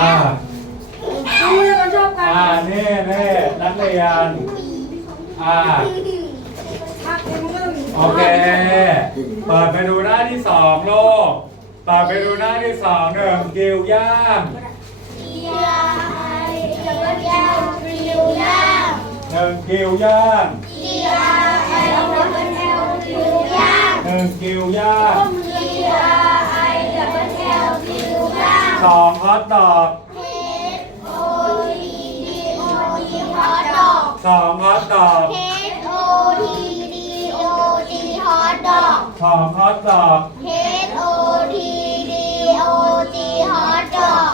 อ่าดูเลยมันชอบกันอ่านี่นี่นักเรียน อ่าพักเองมันก็ต้องมีโอเค เปิดไปดูหน้าที่สองโลก เปิดไปดูหน้าที่สองหนึ่งกิวย่างหนึ่งกิวย่างหนึ่งกิวย่าง สองฮอตดอกสองฮอตดอกสองฮอตดอก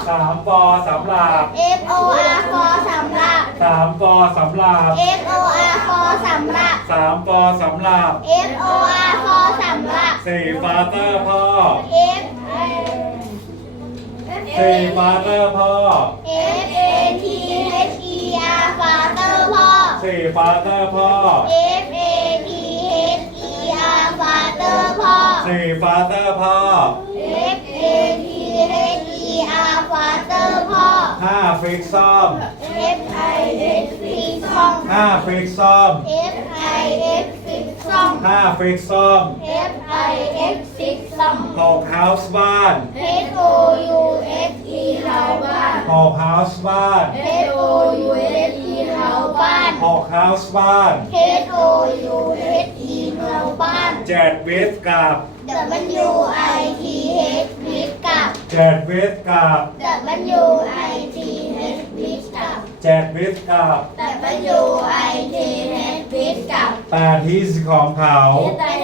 สามปอสำหรับ F O R ฟอสำหรับสามปอสำหรับ F O R ฟอสำหรับสามปอสำหรับ F O R ฟอสำหรับสี่ฟาเตอร์พ่อ F สี่ฟาเตอร์พ่อ F A T H E R ฟาเตอร์พ่อ สี่ฟาเตอร์พ่อ F A T H E R ฟาเตอร์พ่อ สี่ฟาเตอร์พ่อ F A T H E R ฟาเตอร์พ่อ ห้าฟิกซ่อม F I X ฟิกซองห้าฟิกซ่อม F I X ฟิก ซองห้าฟิกซ่อม F I X ฟิกซองหกเฮาส์บ้าน H O U X E เฮาบ้าน หกเฮาส์บ้าน H O U X E เฮาบ้าน หกเฮาส์บ้าน H O U H E เฮาบ้าน เจ็ดวิทกับ W I T H วิทกับ เจ็ดวิทกับ W I T H วิทกับ เจ็ดวิทกับ W I T H วิทกับแปดฮิสของเขา H I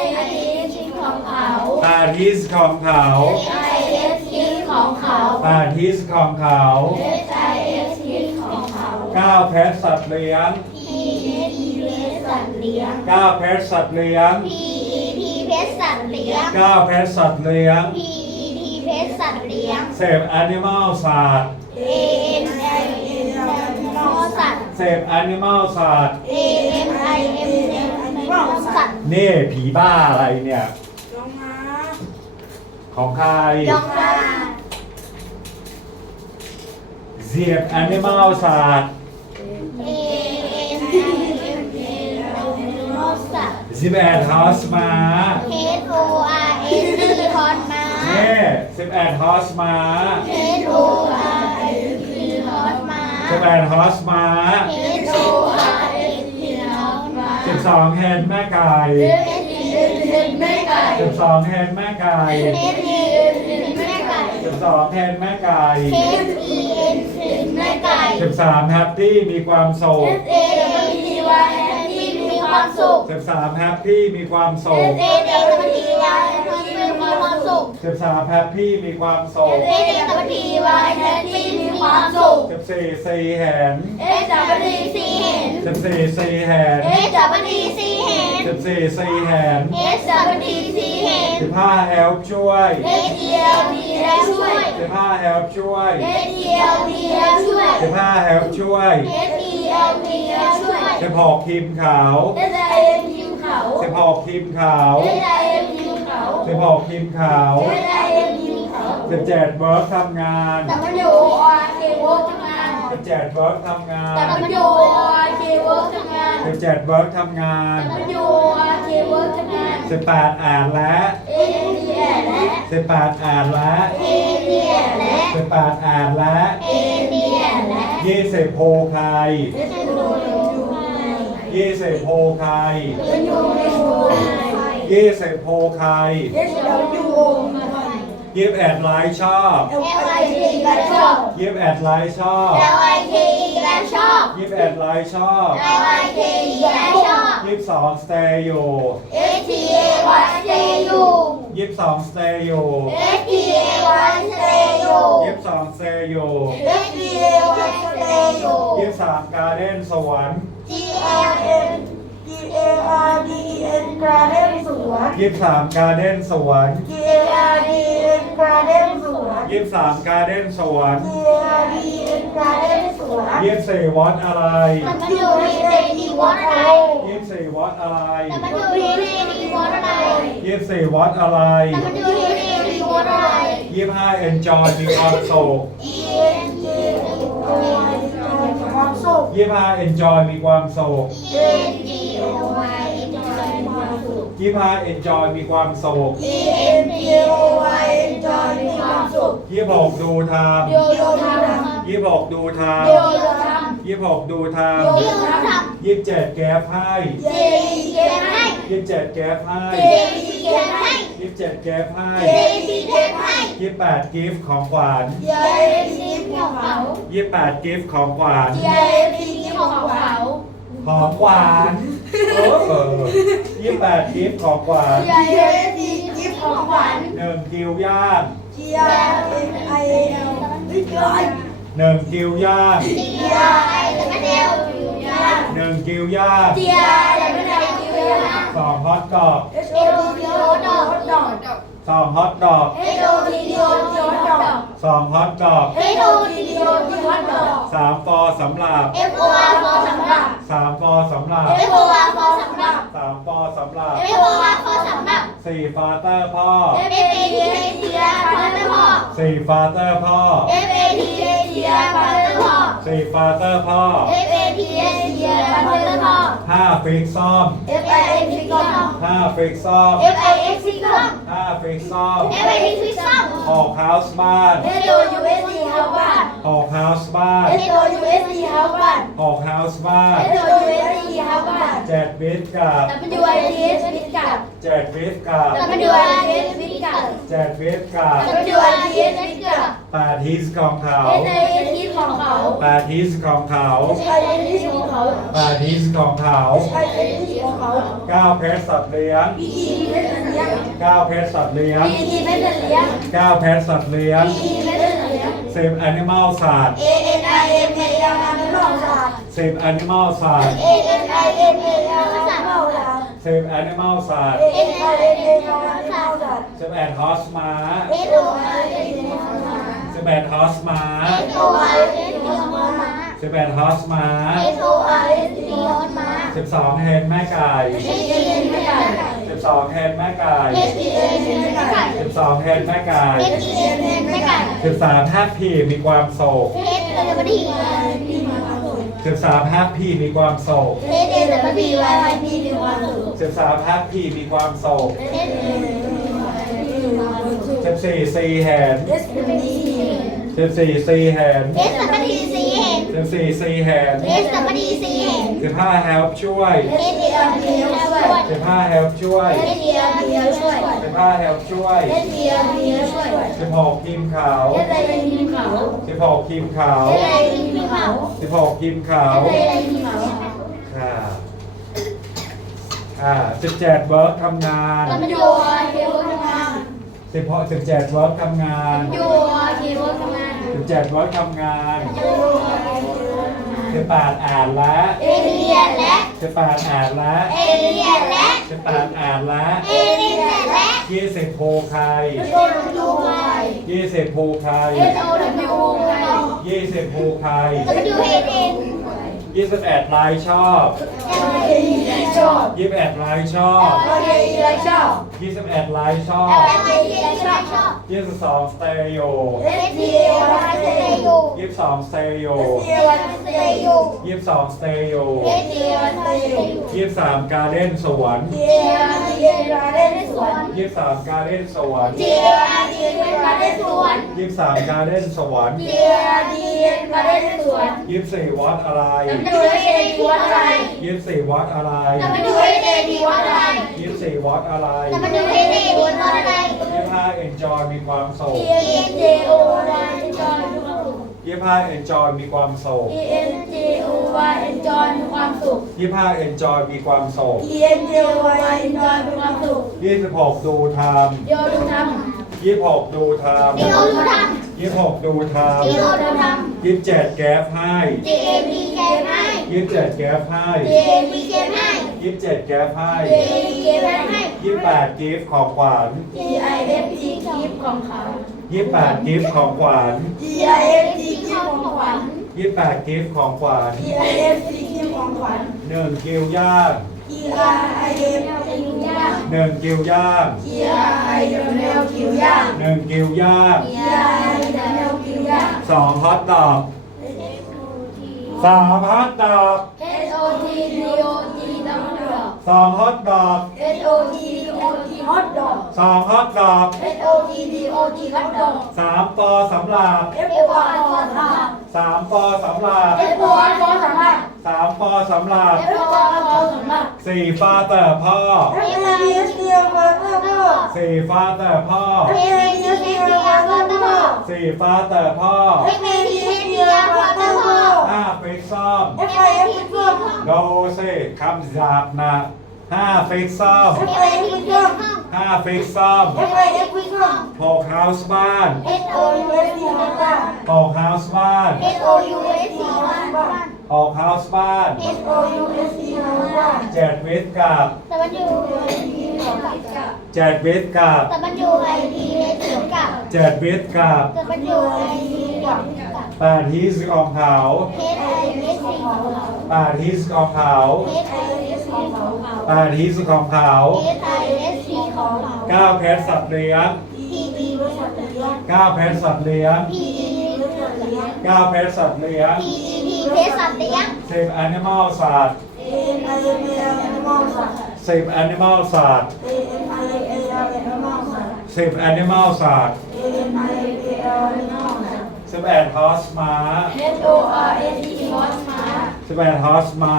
S ของเขาแปดฮิสของเขา H I S ของเขาแปดฮิสของเขา H I S ของเขาเก้าเพชรสัตว์เลี้ยง P H E สัตว์เลี้ยงเก้าเพชรสัตว์เลี้ยง P E T เพชรสัตว์เลี้ยงเก้าเพชรสัตว์เลี้ยง P E T เพชรสัตว์เลี้ยงเสพแอนิมอลศาสตร์ A N I N นอสัตว์เสพแอนิมอลศาสตร์ A M I M N นอสัตว์นี่ผีบ้าอะไรเนี่ย ลงมาของใครยองมาเสียบแอนิมอลศาสตร์ A N I M N นอสัตว์สิบแอดฮอสมา H O R S E ฮอนมาเนี่สิบแอดฮอสมา H O R S E ฮอนมาสิบแอดฮอสมา H O R S E ฮอนมา สิบสองเฮนแม่ไก่ H E N แม่ไก่สิบสองเฮนแม่ไก่ H E N แม่ไก่สิบสองเฮนแม่ไก่ H E N แม่ไก่สิบสามแฮปปี้มีความสุข S A W T Y ที่มีความสุขสิบสามแฮปปี้มีความสุข S A W T Y ที่มีความสุขสิบสามแฮปปี้มีความสุข S A W T Y ที่มีความสุขสิบสี่ซีแหน S W T C เห็น สิบสี่ซีแหน S W T C เห็นสิบสี่ซีแหน S W T C เห็นสิบห้าเฮลช่วย S E L P แล้วช่วย สิบห้าเฮลช่วย S E L P แล้วช่วย สิบห้าเฮลช่วย S E L P แล้วช่วย สิบหกทีมขาว S I M คิวเขา สิบหกทีมขาว S I M คิวเขา สิบหกทีมขาว S I M คิวเขาสิบเจ็ดเวิร์กทำงานแต่มันอยู่ R K Work ทำ งานสิบเจ็ดเวิร์กทำงาน แต่มันอยู่ R K Work ทำงานสิบเจ็ดเวิร์กทำงาน แต่มันอยู่ R K Work ทำงานสิบแปดอ่านและ A N D และสิบแปดอ่านและ A N D และสิบแปดอ่านและ A N D และยี่สิบโพใครจะอยู่ในหัวใจยี่สิบโพใครจะอยู่ในหัวใจยี่สิบโพใคร H W O ยิบแอดไลค์ชอบ L I K E และชอบยิบแอดไลค์ชอบ L I K E และชอบยิบแอดไลค์ชอบ L I K E และชอบยิบสองสเตย์อยู่ S T A Y stay you ยิบสองสเตย์อยู่ S T A Y stay you ยิบสองสเตย์อยู่ S T A Y stay you ยิบสามการ์เด้นสวรรค์ G L N G A R D E N Garden สวนยิบสามการ์เด้นสวรรค์ G A R D E N Garden สวนยิบสามการ์เด้นสวรรค์ G A R D E N Garden สวนยิบสี่วัดอะไรแต่มันอยู่ในเรดีวอตอะไรยิบสี่วัดอะไรแต่มันอยู่ในเรดีวอตอะไรยิบสี่วัดอะไรแต่มันอยู่ในเรดีวอตอะไรยิบห้า enjoy มีความสุข E N J Y มีความสุข ยี่ห้า enjoy มีความสุข E N G O Y enjoy มี ความสุขยี่ห้า enjoy มีความสุข E N G O Y enjoy มีความสุขยี่หกดูทามโยโยทยี่หกดูทามำโยโยทยี่หกดูทามำโยที่โยเราททยี่เจ็ดแก๊ปให้ำ J E เกมให้ยี่เจ็ดแก๊ปให้ J E เกมให้ยี่เจ็ดแก๊ปให้ J E เกมให้ยี่แปดกิฟต์ของขวัญ J E กิฟต์ของเขายี่แปดกิฟต์ของขวัญ J E กิฟต์ของเขาของหวา โอ้โหยี่สิบแปดกิฟต์ของขวัญเจียดีกิฟของขวัญหนึ่งคิวย่างเจียดีไอเดียวหนึ่งคิวย่างเจียไอเดมเดลกิวย่าหนึ่งคิวย่างเจียเดมเดลกิวย่าสองฮอตดอกเอโอดีโอดอกสองฮอตดอกเอโอดีโอดอก สองฮอตดอก H O T T O ดอกดอกสามฟอสำหรับ F O R ฟอสำหรับสามฟอสำหรับ F O R ฟอสำหรับสามฟอสำหรับ F O R ฟอสำหรับสี่ฟาเตอร์พ่อ F A T H T R ฟาเตอร์พ่อสี่ฟาเตอร์พ่อ F A T H T R ฟาเตอร์พ่อสี่ ฟาเตอร์พ่อ F A T H T R ฟาเตอร์พ่อ ห้าฟิกซ่อม F I X ฟิกซอม ห้าฟิกซ่อม F I X ฟิกซอม ห้าฟิกซ่อม F I X ฟิกซอมหกเฮาส์บ้าน H O U S T เฮาบ้านหกเฮาส์บ้าน H O U S T เฮาบ้านหกเฮาส์บ้าน H O U S T เฮาบ้านเจ็ดวิทกับ W I T S ฟิกกับเจ็ดวิทกับ W I T S ฟิกกับเจ็ดวิทกับ W I T S ฟิกกับ แปดฮิสของเขา H I S ที่ ของเขาแปดฮิสของเขา H I S ที่ของเขาแปดฮิสของเขา H I S ที่ของเขาเก้าเพชรสัตว์เลี้ยง P E เพชรเลี้ยงเก้าเพชรสัตว์เลี้ยง P E เพชรเลี้ยงเก้าเพชรสัตว์เลี้ยง P E เพชรเลี้ยงสิบแอนิมอลศาสตร์ A N I M A L อันนี้บอกศาสตร์สิบแอนิมอลศาสตร์ A N I M A L อันนี้บอกศาสตร์สิบแอนิมอลศาสตร์ A N I M A L อันนี้บอกศาสตร์สิบแอดฮอสมา S O I S T สิบแอดฮอสมา S O I S T ม้าสิบแอดฮอสมา S O I S T ม้าสิบสองเฮนแม่ไก่ H E N ไม่ไก่สิบสองเฮนแม่ไก่ H E N ไม่ไก่สิบสองเฮนแม่ไก่ H E N ไม่ไก่สิบสามแฮปปี้มีความโศกำเฮ็ดเป็นบดีพี่มาสุดสิบสามแฮปปี้มีความโศก H E N ไม่พี่วายพี่มีความสุขสิบสามแฮปปี้มีความโศก สุขสิบสี่ซีแฮน S E N สิบสี่ซีแฮนเฮ็ดสัมปดีสีเห็นสิบสี่ซีแฮนเฮ็ดสัมปดีสีเห็นสิบห้าเฮลช่วย H E N พี่ช่วยสิบห้าเฮลช่วย H E N พี่ช่วยสิบห้าเฮลช่วย H E N พี่ช่วยสิบหกทีมขาว H E N พี่เขาสิบหกทีมขาว H E N พี่เขาสิบหกทีมขาว H E N พี่เขาค่ะอ่าสิบเจ็ดเวิร์กทำงานมันโยอาเคโอทำงาน สิบหกสิบเจ็ดเวิร์กทำงานโยอาเคโอทำงานสิบเจ็ดเวิร์กทำงานโยอาเคโอทำงานสิบแปดอ่านแล้วเอเลียนและสิบแปดอ่านแล้วเอเลียนและสิบแปดอ่านแล้วเอลินและยี่สิบภูใครโยดูไคยี่สิบภูใครเอโอดูไคยี่สิบภูใค ยี่สิบแอดไลน์ชอบเอเลียนชอบยี่สิบแอดไลน์ชอบเอเลียนชอบยี่สิบแอดไลน์ชอบเอลินชอบชอบยี่สิบสองสเตอริโอเอเลียนเตยูยี่สิบสองสเตอริโอเอวันเตเตยูยูยี่สิบสองสเตอริโอเอเลียนเตยูยี่สิบสามการเด้นสวนเอเลียนการเล่นสวนยี่สิบสามการเด้นสวนเอเลียนการเล่นสวนยี่สิบสามการเด้นสวนเอเลียนการเล่นสวนยี่สิบสี่วัดอะไรดูเอดีวัดอะไร ยี่สิบสี่วัดอะไรจะมาดูดูเอเฮ็ดเองดีวัดอะไร ยี่สิบสี่วัดอะไรจะมาดูเฮ็ดเองดีกว่าอะไร ยี่สิบห้า enjoy มีความโศก E N J O Y enjoy มีความสุข ยี่สิบห้า enjoy มีความโศก E N J O Y enjoy มีความสุขยี่สิบห้า enjoy มีความโศก E N J O Y enjoy มีความสุขยี่สิบหกดูไทม์โยดูทยี่สิบหกดูไทม์ที่เราดูทยี่สิบหกดูไทำม์ที่เราดูทยี่สิบเจ็ดแก๊ฟให้ำ J A P เกมให้ยี่สิบเจ็ดแก๊ฟให้ำ J P เกมให้ยี่สิบเจ็ดแก๊ฟให้ J E เกมให้ยี่สิบแปดกิฟต์ของขวัญ G I F T คลิปของเขา ยี่สิบแปดกิฟต์ของขวัญ G I F T คลิปของขวัญ ยี่สิบแปดกิฟต์ของขวัญ G I F T คลิปของขวัญ หนึ่งกิวย่าง G R I F T ย่าง หนึ่งกิวย่าง G R I F L คิวย่าง หนึ่งกิวย่าง G R I F L คิวย่าง สองฮอตดอก H สามฮอตดอก H O T D O T ดับเบิลสองฮอตดอก H O T D O T ฮอตดอก สองฮอตดอก H O T D O T ฮอตดอก สามปอสำหรับ F O R ฟอสำหรับ สามปอสำหรับ F O R ฟอสำหรับ สามปอสำหรับ F O R ฟอสำหรับ สี่ฟาเตอร์พ่อ F A D S T L ฟาเตอร์พ่อสี่ฟาเตอร์พ่อ F A D S T L ฟาเตอร์พ่อสี่ฟาเตอร์พ่อ F A D ห้าฟิกซ่อม F I F ฟิกซ่อมดูสิคำหยาบนะห้าฟิกซ่อม F I F ฟิกซ่อมห้าฟิกซ่อม F I F ฟิกซ่อมหกเฮาส์บ้าน H O U S T ฮาบ้านหกเฮาส์บ้าน H O U S T ฮอตบ้านหกเฮาส์บ้าน H O U S T ฮาบ้านเจ็ดวิทย์กับแต่มันอยู่กับเจ็ดวิทย์กับแต่มันอยู่ไอทีเสียงกับเจ็ดวิทย์กับแต่มันอยู่ไอทีกับแปดฮิสของเขา H I S T ของเราแปดฮิสของเขา H I S T ของเราแปดฮิสของเขา H I S T ของเราก้าเพชรสัตว์เลี้ยง P E บริษัทเลี้ยงก้าเพชรสัตว์เลี้ยง P E บริษัทเลี้ยงก้าเพชรสัตว์เลี้ยง P E P เพศสัตว์เลี้ยงสิบแอนิมอลสัตว์สัตว์สิบแอนิมอลสัตว์สัตว์สิบแอนิมอลสัตว์สัตว์ สิบแอดฮอสม้า H O R S T ฮอสมา สิบแอดฮอสม้า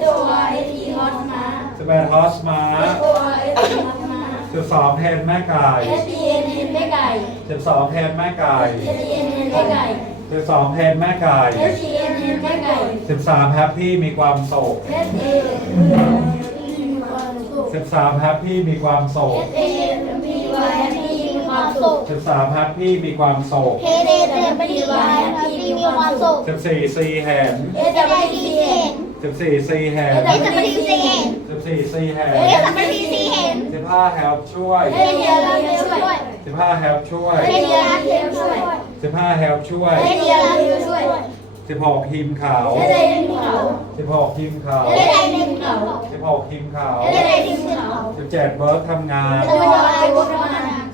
H O R S T ฮอสมา สิบแอดฮอสม้า H O R S T ฮอสมา สิบสองเทนแม่ไก่ S T N N แม่ไก่ สิบสองเทนแม่ไก่ S T N N แม่ไก่ สิบสองเทนแม่ไก่ S T N N แม่ไก่ สิบสามแฮปปี้มีความโศก S A มีความสุขสิบสามแฮปปี้มีความโศก S A P Y P มีความ สุขสิบสามแฮปปี้มีความโศก H A P Y P มีความสุขสิบสี่ซีแหน S W T C สิบสี่ซีแหน S W T C สิบสี่ซีแหน S W T C เห็นสิบห้าแฮปช่วยเฮเดียรักช่วยสิบห้าแฮปช่วยเฮเดียรักช่วยสิบห้าแฮปช่วยเฮเดียรักช่วยสิบหกทีมขาวเฮเดียดินเขาสิบหกทีมขาวเฮเดียดินเขาสิบหกทีมขาวเฮเดียดินเขาสิบเจ็ดเวิร์กทำงาน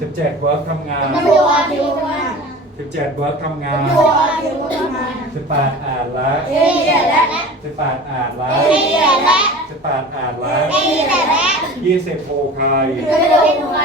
ตะวันออกอายุประมาณสิบเจ็ดเวิร์กทำงานตะวันออกอายุประมาณสิบเจ็ดเวิร์กทำงานตะวันออกอายุประมาณสิบแปดอ่านแล้วเฮเดียและสิบแปดอ่านแล้วเฮเดียและสิบแปดอ่านแล้วเฮเดียและยี่สิบโพคายไม่ได้ลงใคร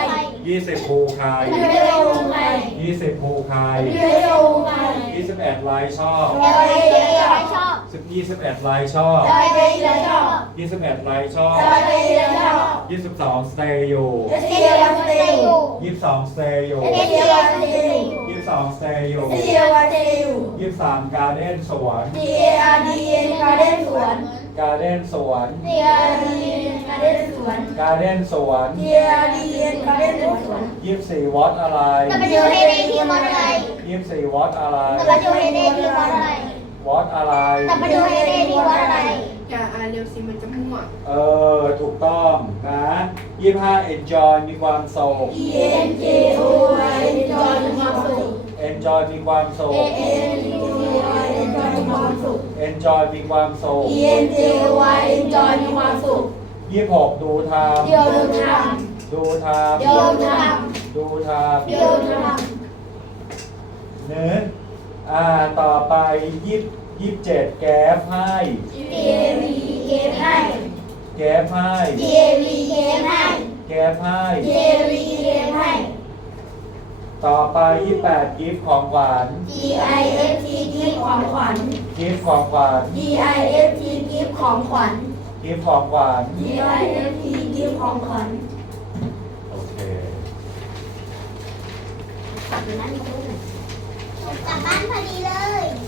ยี่สิบโพคายไม่ได้ลงใครยี่สิบโพคายไม่ได้ลงใครยี่สิบเอ็ดไลค์ชอบเฮเดียชอบ สิบยี่สิบเอ็ดไลค์ชอบเฮเดียชอบยี่สิบเอ็ดไลค์ชอบเฮเดียชอบยี่สิบสองสเตย์อยู่เฮเดียรักสเตย์อยู่ยี่สิบสองสเตย์อยู่เฮเดียรักสเตย์อยู่ยี่สิบสองสเตย์อยู่เฮเดียรักสเตย์อยู่ยี่สิบสามการเด้นสวน D A R D N การเล่นสวน การเด้นสวน D A R D N การเล่นสวน การเด้นสวน D A R D N การเล่นสวนยี่สิบสี่วัตต์อะไรแต่มันอยู่ให้ได้ที่วัดอะไรยี่สิบสี่วัตต์อะไรแต่มันอยู่ให้ได้ที่วัดอะไร วัตต์อะไร แต่มันอยู่ให้ได้ที่วัดอะไร อย่าอ่านเร็วสิมันจะมั่วเออ ถูกต้องนะยี่สิบห้า enjoy มีความสุข E N J O Y จอยมีความสุข enjoy มีความสุ A ข N J O Y จอยมีความสุข enjoy มีความสุข E N J O Y จอยมีความสุขยี่สิบหกดูทางเดียวดูทดูทางำเดียวทดูทางำเดียวทเนื้อ อ่าต่อไปยี่ยี่สิบเจ็ดแก๊ฟให้ำ D A V เกมให้แก๊ฟให้ D A V เกมให้ แก๊ฟให้ D A V เกมให้ ต่อไปยี่แปดกิฟต์ของหวาน D I F T กิฟต์ของขวัญ กิฟต์ของหวาน D I F T กิฟต์ของขวัญ กิฟต์ของหวาน D I F T กิฟต์ของขวัญโอเค กลับบ้านพอดีเลย